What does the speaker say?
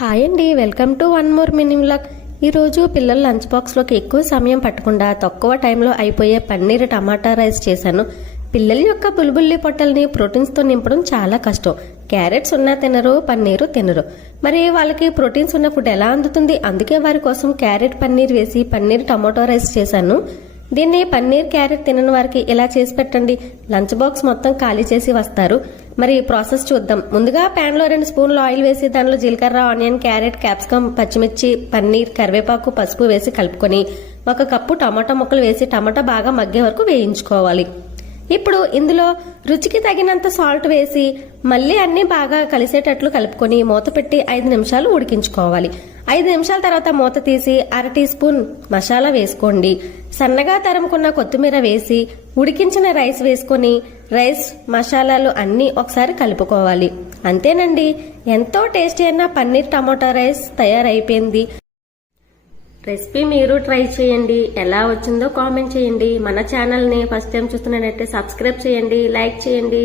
Hi అండి, welcome to one more mini vlog. ఈరోజు పిల్లల లంచ్ బాక్స్లోకి ఎక్కువ సమయం పట్టకుండా తక్కువ టైంలో అయిపోయే పన్నీర్ టమాటా రైస్ చేశాను. పిల్లల యొక్క బుల్బుల్లి పొట్టల్ని ప్రోటీన్స్తో నింపడం చాలా కష్టం. క్యారెట్స్ ఉన్నా తినరు, పన్నీరు తినరు. మరి వాళ్ళకి ప్రోటీన్స్ ఉన్న ఫుడ్ ఎలా అందుతుంది? అందుకే వారి కోసం క్యారెట్ పన్నీర్ వేసి పన్నీర్ టమాటో రైస్ చేశాను. దీన్ని పన్నీర్ క్యారెట్ తినని వారికి ఇలా చేసి పెట్టండి. లంచ్ బాక్స్ మొత్తం ఖాళీ చేసి వస్తారు. మరి ప్రాసెస్ చూద్దాం. ముందుగా ప్యాన్ లో 2 స్పూన్లు ఆయిల్ వేసి దానిలో జీలకర్ర, ఆనియన్, క్యారెట్, క్యాప్సికమ్, పచ్చిమిర్చి, పన్నీర్, కరివేపాకు, పసుపు వేసి కలుపుకొని 1 కప్పు టమాటా ముక్కలు వేసి టమాటా బాగా మగ్గే వరకు వేయించుకోవాలి. ఇప్పుడు ఇందులో రుచికి తగినంత సాల్ట్ వేసి మళ్ళీ అన్ని బాగా కలిసేటట్లు కలుపుకొని మూత పెట్టి 5 నిమిషాలు ఉడికించుకోవాలి. 5 నిమిషాల తర్వాత మూత తీసి 1/2 టీ స్పూన్ మసాలా వేసుకోండి. సన్నగా తరుముకున్న కొత్తిమీర వేసి ఉడికించిన రైస్ వేసుకొని రైస్ మసాలాలు అన్నీ ఒకసారి కలుపుకోవాలి. అంతేనండి, ఎంతో టేస్టీ అయిన పన్నీర్ టమాటా రైస్ తయారైపోయింది. రెసిపీ మీరు ట్రై చేయండి. ఎలా వచ్చిందో కామెంట్ చేయండి. మన ఛానల్ని ఫస్ట్ టైం చూస్తున్నట్లయితే సబ్స్క్రైబ్ చేయండి, లైక్ చేయండి.